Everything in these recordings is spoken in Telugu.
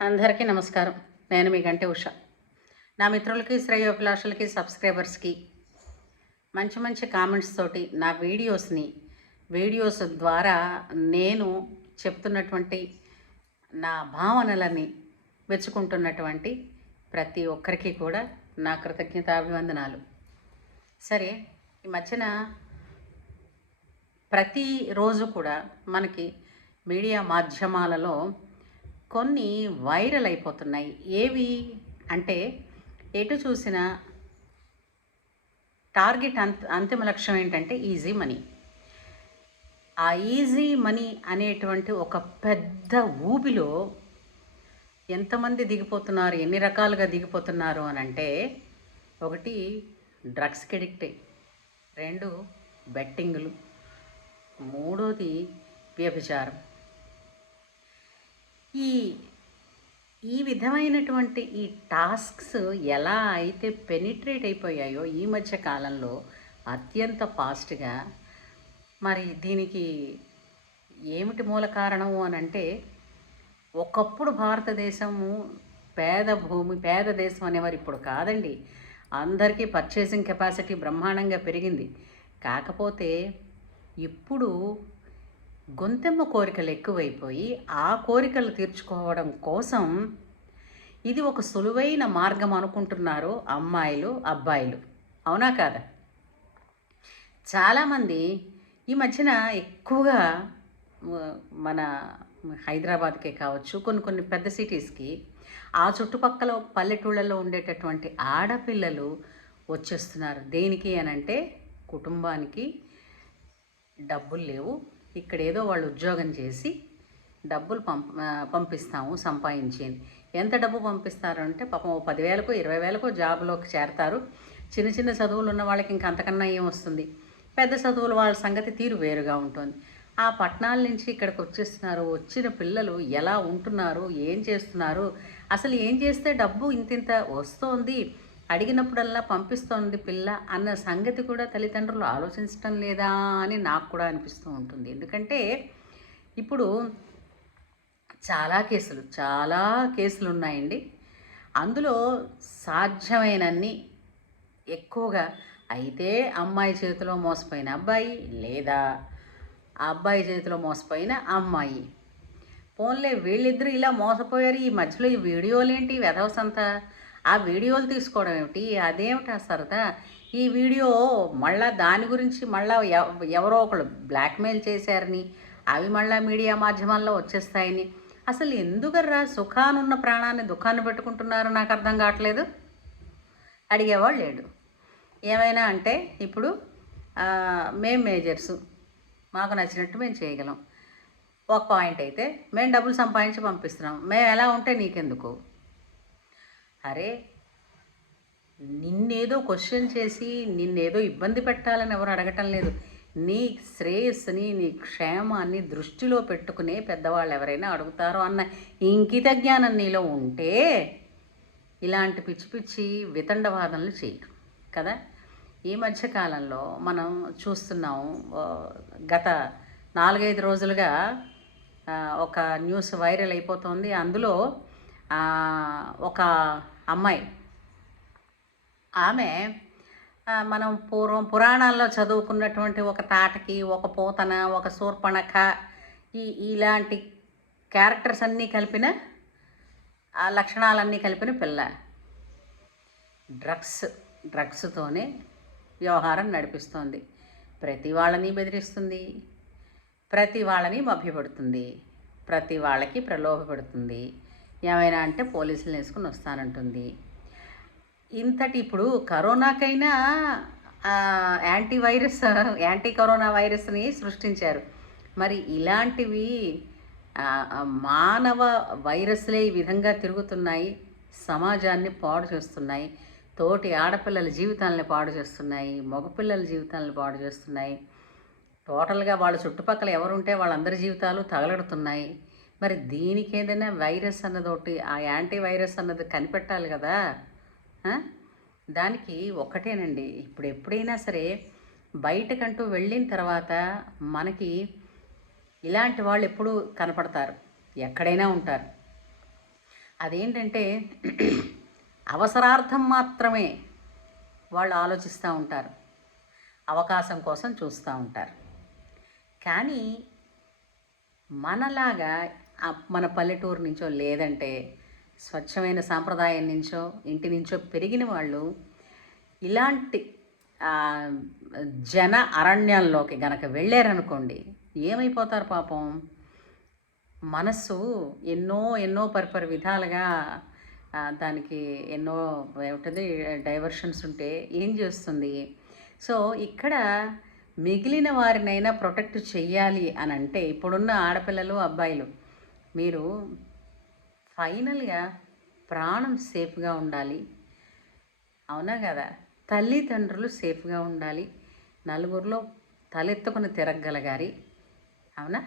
అందరికీ నమస్కారం. నేను మీ గంటి ఉష. నా మిత్రులకి, శ్రేయోభిలాషులకి, సబ్స్క్రైబర్స్కి మంచి మంచి కామెంట్స్ తోటి నా వీడియోస్ ద్వారా నేను చెప్తున్నటువంటి నా భావనలని మెచ్చుకుంటున్నటువంటి ప్రతి ఒక్కరికి కూడా నా కృతజ్ఞతాభివందనాలు. సరే, ఈ మధ్యన ప్రతిరోజు కూడా మనకి మీడియా మాధ్యమాలలో కొన్ని వైరల్ అయిపోతున్నాయి. ఏవి అంటే ఎటు చూసినా టార్గెట్ అంతిమ లక్ష్యం ఏంటంటే ఈజీ మనీ. ఆ ఈజీ మనీ అనేటువంటి ఒక పెద్ద ఊబిలో ఎంతమంది దిగిపోతున్నారు, ఎన్ని రకాలుగా దిగిపోతున్నారు అని అంటే, ఒకటి డ్రగ్స్కి అడిక్ట్, రెండు బెట్టింగులు, మూడోది వ్యభిచారం. ఈ ఈ విధమైనటువంటి ఈ టాస్క్స్ ఎలా అయితే పెనిట్రేట్ అయిపోయాయో ఈ మధ్య కాలంలో అత్యంత ఫాస్ట్గా, మరి దీనికి ఏమిటి మూల కారణము అని అంటే, ఒకప్పుడు భారతదేశము పేద దేశం అనేవారు. ఇప్పుడు కాదండి, అందరికీ పర్చేసింగ్ కెపాసిటీ బ్రహ్మాండంగా పెరిగింది. కాకపోతే ఇప్పుడు గొంతెమ్మ కోరికలు ఎక్కువైపోయి ఆ కోరికలు తీర్చుకోవడం కోసం ఇది ఒక సులువైన మార్గం అనుకుంటున్నారు అమ్మాయిలు, అబ్బాయిలు. అవునా కాదా? చాలామంది ఈ మధ్యన ఎక్కువగా మన హైదరాబాద్కే కావచ్చు, కొన్ని పెద్ద సిటీస్కి, ఆ చుట్టుపక్కల పల్లెటూళ్ళలో ఉండేటటువంటి ఆడపిల్లలు వచ్చేస్తున్నారు. దేనికి అనంటే, కుటుంబానికి డబ్బులు లేవు, ఇక్కడ ఏదో వాళ్ళు ఉద్యోగం చేసి డబ్బులు పంపిస్తాము సంపాదించి. ఎంత డబ్బు పంపిస్తారు అంటే, పాపం 10,000కో 20,000కో జాబ్లోకి చేరతారు. చిన్న చిన్న చదువులు ఉన్న వాళ్ళకి ఇంక అంతకన్నా ఏం వస్తుంది. పెద్ద చదువులు వాళ్ళ సంగతి తీరు వేరుగా ఉంటుంది. ఆ పట్టణాల నుంచి ఇక్కడికి వచ్చేస్తున్నారు. వచ్చిన పిల్లలు ఎలా ఉంటున్నారు, ఏం చేస్తున్నారు, అసలు ఏం చేస్తే డబ్బు ఇంతింత వస్తోంది, అడిగినప్పుడల్లా పంపిస్తోంది పిల్ల అన్న సంగతి కూడా తల్లిదండ్రులు ఆలోచించటం లేదా అని నాకు కూడా అనిపిస్తూ ఉంటుంది. ఎందుకంటే ఇప్పుడు చాలా కేసులు ఉన్నాయండి. అందులో సాధ్యమైనన్ని ఎక్కువగా అయితే అమ్మాయి చేతిలో మోసపోయిన అబ్బాయి, లేదా ఆ అబ్బాయి చేతిలో మోసపోయిన అమ్మాయి. ఫోన్లే వీళ్ళిద్దరూ ఇలా మోసపోయారు, ఈ మధ్యలో ఈ వీడియోలేంటి వెధవసంతా, ఆ వీడియోలు తీసుకోవడం ఏమిటి, అదేమిటి ఆ సరదా, ఈ వీడియో మళ్ళీ దాని గురించి మళ్ళీ ఎవరో ఒకళ్ళు బ్లాక్మెయిల్ చేశారని అవి మళ్ళీ మీడియా మాధ్యమాల్లో వచ్చేస్తాయని. అసలు ఎందుకర్రా సుఖానున్న ప్రాణాన్ని దుఃఖాన్ని పెట్టుకుంటున్నారు, నాకు అర్థం కావట్లేదు. అడిగేవాళ్ళు లేడు. ఏమైనా అంటే ఇప్పుడు మేము మేజర్సు, మాకు నచ్చినట్టు మేము చేయగలం. ఒక పాయింట్ అయితే మేము డబ్బులు సంపాదించి పంపిస్తున్నాం, మేము ఎలా ఉంటే నీకెందుకు? అరే, నిన్నేదో క్వశ్చన్ చేసి నిన్నేదో ఇబ్బంది పెట్టాలని ఎవరు అడగటం లేదు. నీ శ్రేయస్సుని, నీ క్షేమాన్ని దృష్టిలో పెట్టుకునే పెద్దవాళ్ళు ఎవరైనా అడుగుతారో అన్న ఇంకిత జ్ఞానం నీలో ఉంటే ఇలాంటి పిచ్చి పిచ్చి వితండవాదనలు చేయరు కదా. ఈ మధ్యకాలంలో మనం చూస్తున్నాం, గత 4-5 రోజులుగా ఒక న్యూస్ వైరల్ అయిపోతుంది. అందులో ఒక అమ్మాయి, ఆమె మనం పురాణాల్లో చదువుకున్నటువంటి ఒక తాటకి, ఒక పోతన, ఒక శూర్పణఖ, ఇలాంటి క్యారెక్టర్స్ అన్నీ కలిపిన, ఆ లక్షణాలన్నీ కలిపిన పిల్ల డ్రగ్స్తోనే వ్యవహారం నడిపిస్తోంది. ప్రతి వాళ్ళని బెదిరిస్తుంది, ప్రతి వాళ్ళని మభ్యపెడుతుంది, ప్రతి వాళ్ళకి ప్రలోభపెడుతుంది. ఏమైనా అంటే పోలీసులు వేసుకుని వస్తానంటుంది. ఇంతటి ఇప్పుడు కరోనాకైనా యాంటీ కరోనా వైరస్ని సృష్టించారు. మరి ఇలాంటివి మానవ వైరస్లే ఈ విధంగా తిరుగుతున్నాయి, సమాజాన్ని పాడు చేస్తున్నాయి, తోటి ఆడపిల్లల జీవితాలని పాడు చేస్తున్నాయి, మగపిల్లల జీవితాలను పాడు చేస్తున్నాయి. టోటల్గా వాళ్ళ చుట్టుపక్కల ఎవరుంటే వాళ్ళందరి జీవితాలు తగలడుతున్నాయి. మరి దీనికి ఏదైనా వైరస్ అన్నదోటి, ఆ యాంటీ వైరస్ అన్నది కనిపెట్టాలి కదా. దానికి ఒక్కటేనండి, ఇప్పుడు ఎప్పుడైనా సరే బయటకంటూ వెళ్ళిన తర్వాత మనకి ఇలాంటి వాళ్ళు ఎప్పుడు కనపడతారు, ఎక్కడైనా ఉంటారు. అదేంటంటే అవసరార్థం మాత్రమే వాళ్ళు ఆలోచిస్తూ ఉంటారు, అవకాశం కోసం చూస్తూ ఉంటారు. కానీ మనలాగా మన పల్లెటూరు నుంచో లేదంటే స్వచ్ఛమైన సాంప్రదాయం నుంచో ఇంటి నుంచో పెరిగిన వాళ్ళు ఇలాంటి జన అరణ్యాల్లోకి గనక వెళ్ళారనుకోండి, ఏమైపోతారు పాపం. మనస్సు ఎన్నో ఎన్నో పరిపరి విధాలుగా దానికి ఎన్నో ఏమిటది డైవర్షన్స్ ఉంటే ఏం చేస్తుంది. సో ఇక్కడ మిగిలిన వారినైనా ప్రొటెక్ట్ చెయ్యాలి అని అంటే ఇప్పుడున్న ఆడపిల్లలు అబ్బాయిలు మీరు ఫైనల్గా ప్రాణం సేఫ్గా ఉండాలి, అవునా కదా. తల్లిదండ్రులు సేఫ్గా ఉండాలి, నలుగురిలో తలెత్తుకుని తిరగగలగాలి, అవునా.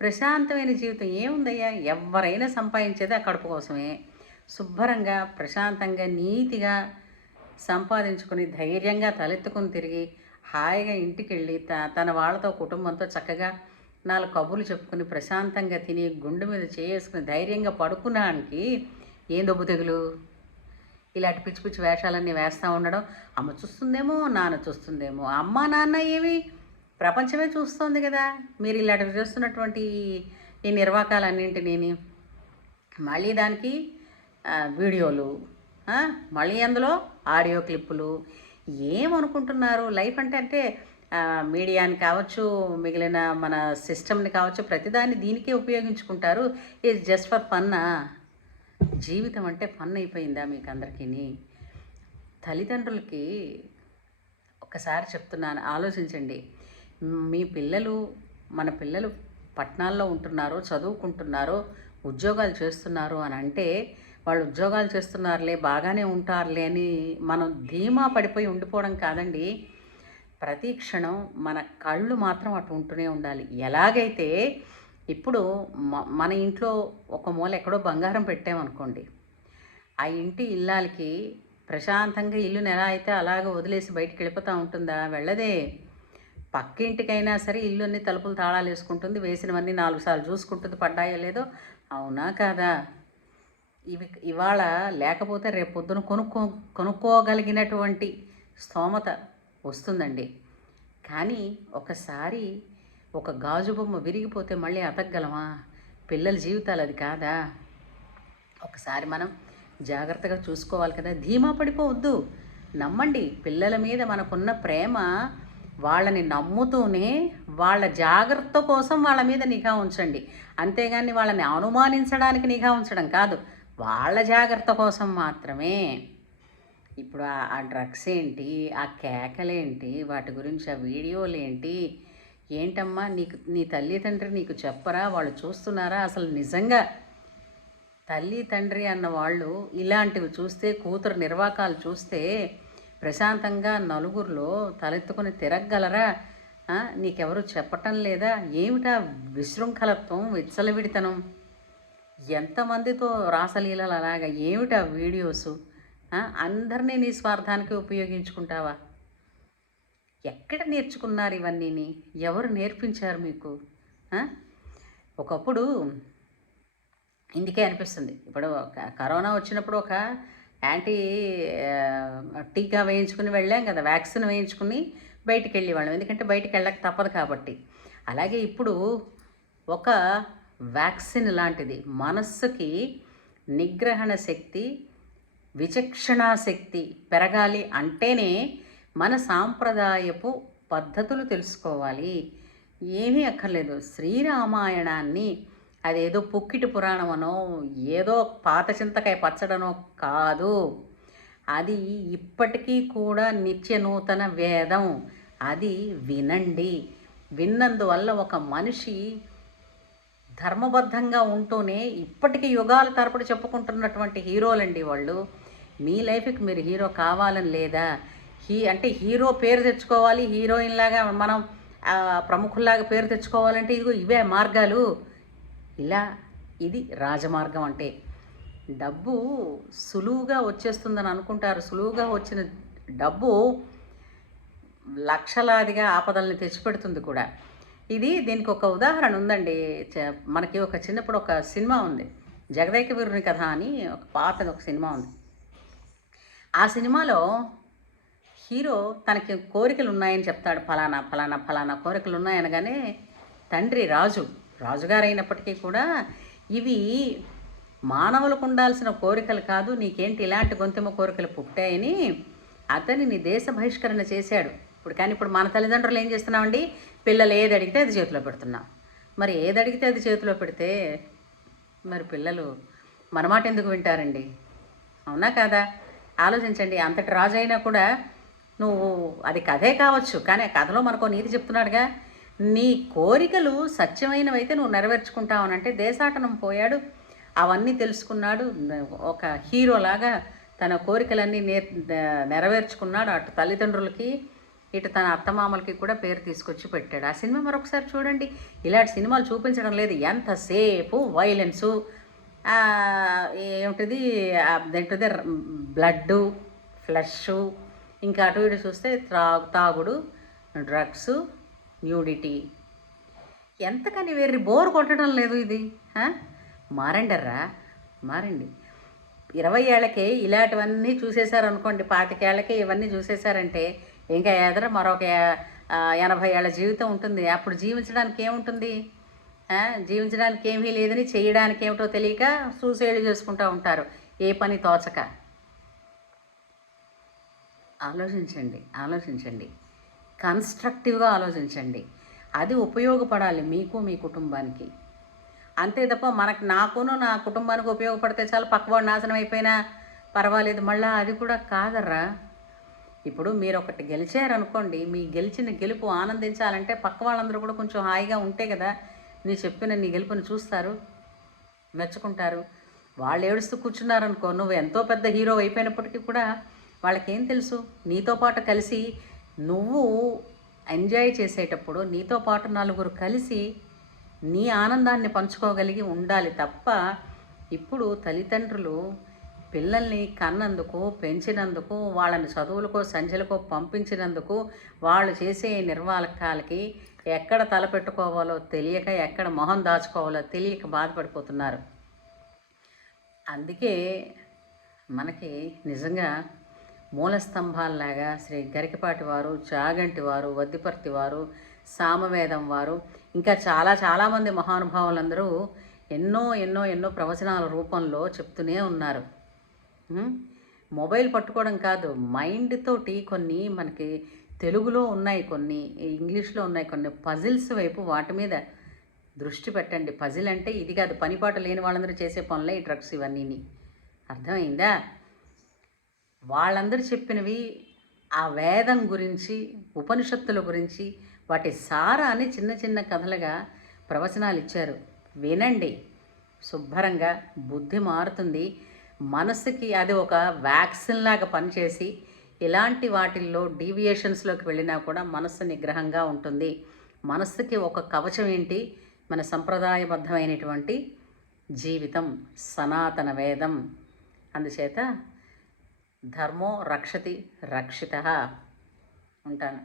ప్రశాంతమైన జీవితం ఏముందయ్యా, ఎవరైనా సంపాదించేది ఆ కడుపు కోసమే. శుభ్రంగా ప్రశాంతంగా నీతిగా సంపాదించుకొని ధైర్యంగా తలెత్తుకొని తిరిగి హాయిగా ఇంటికి వెళ్ళి తన వాళ్ళతో కుటుంబంతో చక్కగా 4 కబుర్లు చెప్పుకుని ప్రశాంతంగా తిని గుండె మీద చేసుకుని ధైర్యంగా పడుకున్నానికి ఏం దొబ్బు తెగులు. ఇలాంటి పిచ్చి పిచ్చి వేషాలన్నీ వేస్తూ ఉండడం, అమ్మ చూస్తుందేమో నాన్న చూస్తుందేమో, అమ్మ నాన్న ఏమి ప్రపంచమే చూస్తోంది కదా. మీరు ఇలాంటివి చేస్తున్నటువంటి ఈ నిర్వాకాలన్నింటినీ మళ్ళీ దానికి వీడియోలు, మళ్ళీ అందులో ఆడియో క్లిప్పులు, ఏమనుకుంటున్నారు. లైఫ్ అంటే మీడియాని కావచ్చు, మిగిలిన మన సిస్టమ్ని కావచ్చు, ప్రతిదాన్ని దీనికే ఉపయోగించుకుంటారు. ఈజ్ జస్ట్ ఫర్ ఫన్నా. జీవితం అంటే ఫన్ అయిపోయిందా మీకు అందరికీ. తల్లిదండ్రులకి ఒకసారి చెప్తున్నాను, ఆలోచించండి. మీ పిల్లలు మన పిల్లలు పట్టణాల్లో ఉంటున్నారో చదువుకుంటున్నారో ఉద్యోగాలు చేస్తున్నారు అని అంటే వాళ్ళు ఉద్యోగాలు చేస్తున్నారులే బాగానే ఉంటారులే అని మనం ధీమా పడిపోయి ఉండిపోవడం కాదండి. ప్రతి క్షణం మన కళ్ళు మాత్రం అటు ఉంటూనే ఉండాలి. ఎలాగైతే ఇప్పుడు మన ఇంట్లో ఒక మూల ఎక్కడో బంగారం పెట్టామనుకోండి, ఆ ఇంటి ఇల్లాలకి ప్రశాంతంగా ఇల్లుని ఎలా అయితే అలాగ వదిలేసి బయటికి వెళ్ళిపోతూ ఉంటుందా, వెళ్ళదే. పక్కింటికైనా సరే ఇల్లుని తలుపులు తాళాలు వేసుకుంటుంది, వేసినవన్నీ 4 సార్లు చూసుకుంటుంది పడ్డాయో లేదో, అవునా కాదా. ఇవాళ లేకపోతే రేపు పొద్దున కొనుక్కోగలిగినటువంటి స్తోమత వస్తుందండి. కానీ ఒకసారి ఒక గాజు బొమ్మ విరిగిపోతే మళ్ళీ అతకగలమా. పిల్లల జీవితాలు అది కాదా. ఒకసారి మనం జాగ్రత్తగా చూసుకోవాలి కదా. ధీమా పడిపోవద్దు, నమ్మండి. పిల్లల మీద మనకున్న ప్రేమ వాళ్ళని నమ్ముతూనే వాళ్ళ జాగ్రత్త కోసం వాళ్ళ మీద నిఘా ఉంచండి. అంతేగాని వాళ్ళని అనుమానించడానికి నిఘా ఉంచడం కాదు, వాళ్ళ జాగ్రత్త కోసం మాత్రమే. ఇప్పుడు ఆ డ్రగ్స్ ఏంటి, ఆ కేకలేంటి, వాటి గురించి ఆ వీడియోలు ఏంటమ్మా నీ తల్లిదండ్రి నీకు చెప్పరా, వాళ్ళు చూస్తున్నారా. అసలు నిజంగా తల్లి తండ్రి అన్న వాళ్ళు ఇలాంటివి చూస్తే, కూతురు నిర్వాకాలు చూస్తే ప్రశాంతంగా నలుగురిలో తలెత్తుకొని తిరగగలరా. నీకెవరు చెప్పటం లేదా. ఏమిటా విశృంఖలత్వం, విచ్చలవిడితనం. ఎంతమందితో రాసలీలలు అలాగా, ఏమిటా వీడియోసు. అందరినీ నీ స్వార్థానికి ఉపయోగించుకుంటావా. ఎక్కడ నేర్చుకున్నారు ఇవన్నీని, ఎవరు నేర్పించారు మీకు. ఒకప్పుడు ఇందుకే అనిపిస్తుంది. ఇప్పుడు కరోనా వచ్చినప్పుడు ఒక టీకా వేయించుకుని వెళ్ళాం కదా, వ్యాక్సిన్ వేయించుకుని బయటికి వెళ్ళేవాళ్ళం, ఎందుకంటే బయటికి వెళ్ళక తప్పదు కాబట్టి. అలాగే ఇప్పుడు ఒక వ్యాక్సిన్ లాంటిది మనస్సుకి నిగ్రహణ శక్తి, విచక్షణా శక్తి పెరగాలి అంటేనే మన సాంప్రదాయపు పద్ధతులు తెలుసుకోవాలి. ఏమీ అక్కర్లేదు. శ్రీరామాయణాన్ని అదేదో పుక్కిటి పురాణమనో ఏదో పాత చింతకాయ పచ్చడనో కాదు, అది ఇప్పటికీ కూడా నిత్య నూతన వేదం. అది వినండి. విన్నందువల్ల ఒక మనిషి ధర్మబద్ధంగా ఉంటూనే ఇప్పటికీ యుగాల తరపుడు చెప్పుకుంటున్నటువంటి హీరోలండి వాళ్ళు. మీ లైఫ్కి మీరు హీరో కావాలని లేదా. అంటే హీరో పేరు తెచ్చుకోవాలి, హీరోయిన్ లాగా మనం ప్రముఖుల్లాగా పేరు తెచ్చుకోవాలంటే ఇదిగో ఇవే మార్గాలు. ఇది రాజమార్గం. అంటే డబ్బు సులువుగా వచ్చేస్తుందని అనుకుంటారు. సులువుగా వచ్చిన డబ్బు లక్షలాదిగా ఆపదల్ని తెచ్చిపెడుతుంది కూడా. దీనికి ఒక ఉదాహరణ ఉందండి. మనకి చిన్నప్పుడు ఒక సినిమా ఉంది, జగదేక వీరుని కథ అని ఒక పాతది ఒక సినిమా ఉంది. ఆ సినిమాలో హీరో తనకి కోరికలు ఉన్నాయని చెప్తాడు. ఫలానా ఫలానా ఫలానా కోరికలు ఉన్నాయనగానే తండ్రి రాజుగారు అయినప్పటికీ కూడా ఇవి మానవులకు ఉండాల్సిన కోరికలు కాదు, నీకేంటి ఇలాంటి గొంతెమ్మ కోరికలు పుట్టాయని అతనిని దేశ బహిష్కరణ చేశాడు. ఇప్పుడు మన తల్లిదండ్రులు ఏం చేస్తున్నామండి, పిల్లలు ఏది అడిగితే అది చేతిలో పెడుతున్నాం. మరి ఏది అడిగితే అది చేతిలో పెడితే మరి పిల్లలు మన మాట ఎందుకు వింటారండి? అవునా కాదా? ఆలోచించండి. అంతటి రాజు అయినా కూడా నువ్వు అది కథే కావచ్చు, కానీ ఆ కథలో మనకో నీతి చెప్తున్నాడుగా, నీ కోరికలు సత్యమైనవైతే నువ్వు నెరవేర్చుకుంటావనంటే దేశాటనం పోయాడు. అవన్నీ తెలుసుకున్నాడు. ఒక హీరోలాగా తన కోరికలన్నీ నెరవేర్చుకున్నాడు. అటు తల్లిదండ్రులకి ఇటు తన అత్తమామలకి కూడా పేరు తీసుకొచ్చి పెట్టాడు. ఆ సినిమా మరొకసారి చూడండి. ఇలాంటి సినిమాలు చూపించడం లేదు. ఎంతసేపు వైలెన్సు, ఏమిటిది అదేంటిది బ్లడ్డు, ఫ్లషు, ఇంకా అటు ఇటు చూస్తే తాగుడు, డ్రగ్స్, న్యూడిటీ. ఎంతకని వేర్రి బోర్ కొట్టడం లేదు ఇది. మారండి. 20 ఏళ్ళకే ఇలాంటివన్నీ చూసేశారనుకోండి, 25 ఏళ్ళకే ఇవన్నీ చూసేశారంటే ఇంకా మరొక 80 ఏళ్ళ జీవితం ఉంటుంది. అప్పుడు జీవించడానికి ఏముంటుంది? జీవించడానికి ఏమీ లేదని, చేయడానికి ఏమిటో తెలియక సూసైడ్ చేసుకుంటూ ఉంటారు, ఏ పని తోచక. ఆలోచించండి. కన్స్ట్రక్టివ్గా ఆలోచించండి. అది ఉపయోగపడాలి మీకు, మీ కుటుంబానికి. అంతే తప్ప నాకును నా కుటుంబానికి ఉపయోగపడితే చాలు, పక్కవాడు నాశనం అయిపోయినా పర్వాలేదు మళ్ళీ అది కూడా కాదర్రా. ఇప్పుడు మీరు ఒకటి గెలిచారనుకోండి, మీ గెలిచిన గెలుపు ఆనందించాలంటే పక్క వాళ్ళందరూ కూడా కొంచెం హాయిగా ఉంటే కదా నీ గెలుపుని చూస్తారు, మెచ్చుకుంటారు. వాళ్ళు ఏడుస్తూ కూర్చున్నారనుకో, నువ్వు ఎంతో పెద్ద హీరో అయిపోయినప్పటికీ కూడా వాళ్ళకేం తెలుసు? నీతో పాటు కలిసి నువ్వు ఎంజాయ్ చేసేటప్పుడు నీతో పాటు నలుగురు కలిసి నీ ఆనందాన్ని పంచుకోగలిగి ఉండాలి తప్ప, ఇప్పుడు తల్లిదండ్రులు పిల్లల్ని కన్నందుకు, పెంచినందుకు, వాళ్ళని చదువులకో సంధ్యలకో పంపించినందుకు వాళ్ళు చేసే నిర్వాహకాలకి ఎక్కడ తలపెట్టుకోవాలో తెలియక, ఎక్కడ మొహం దాచుకోవాలో తెలియక బాధపడిపోతున్నారు. అందుకే మనకి నిజంగా మూలస్తంభాల్లాగా శ్రీ గరికపాటి వారు, చాగంటి వారు, వద్దిపర్తి వారు, సామవేదం వారు, ఇంకా చాలామంది మహానుభావులందరూ ఎన్నో ప్రవచనాల రూపంలో చెప్తూనే ఉన్నారు. మొబైల్ పట్టుకోవడం కాదు, మైండ్ తోటి కొన్ని మనకి తెలుగులో ఉన్నాయి, కొన్ని ఇంగ్లీష్లో ఉన్నాయి, కొన్ని పజిల్స్ వైపు వాటి మీద దృష్టి పెట్టండి. పజిల్ అంటే ఇది కాదు, పనిపాటు లేని వాళ్ళందరూ చేసే పనులే ఈ డ్రగ్స్ ఇవన్నీ. అర్థమైందా? వాళ్ళందరూ చెప్పినవి ఆ వేదం గురించి, ఉపనిషత్తుల గురించి, వాటి సారాన్ని చిన్న కథలుగా ప్రవచనాలు ఇచ్చారు. వినండి, శుభ్రంగా బుద్ధి మారుతుంది. మనసుకి అది ఒక వ్యాక్సిన్ లాగా పనిచేసి ఇలాంటి వాటిల్లో డీవియేషన్స్లోకి వెళ్ళినా కూడా మనస్సు నిగ్రహంగా ఉంటుంది. మనస్సుకి ఒక కవచం ఏంటి? మన సంప్రదాయబద్ధమైనటువంటి జీవితం, సనాతన వేదం. అందుచేత ధర్మో రక్షతి రక్షితః. ఉంటాను.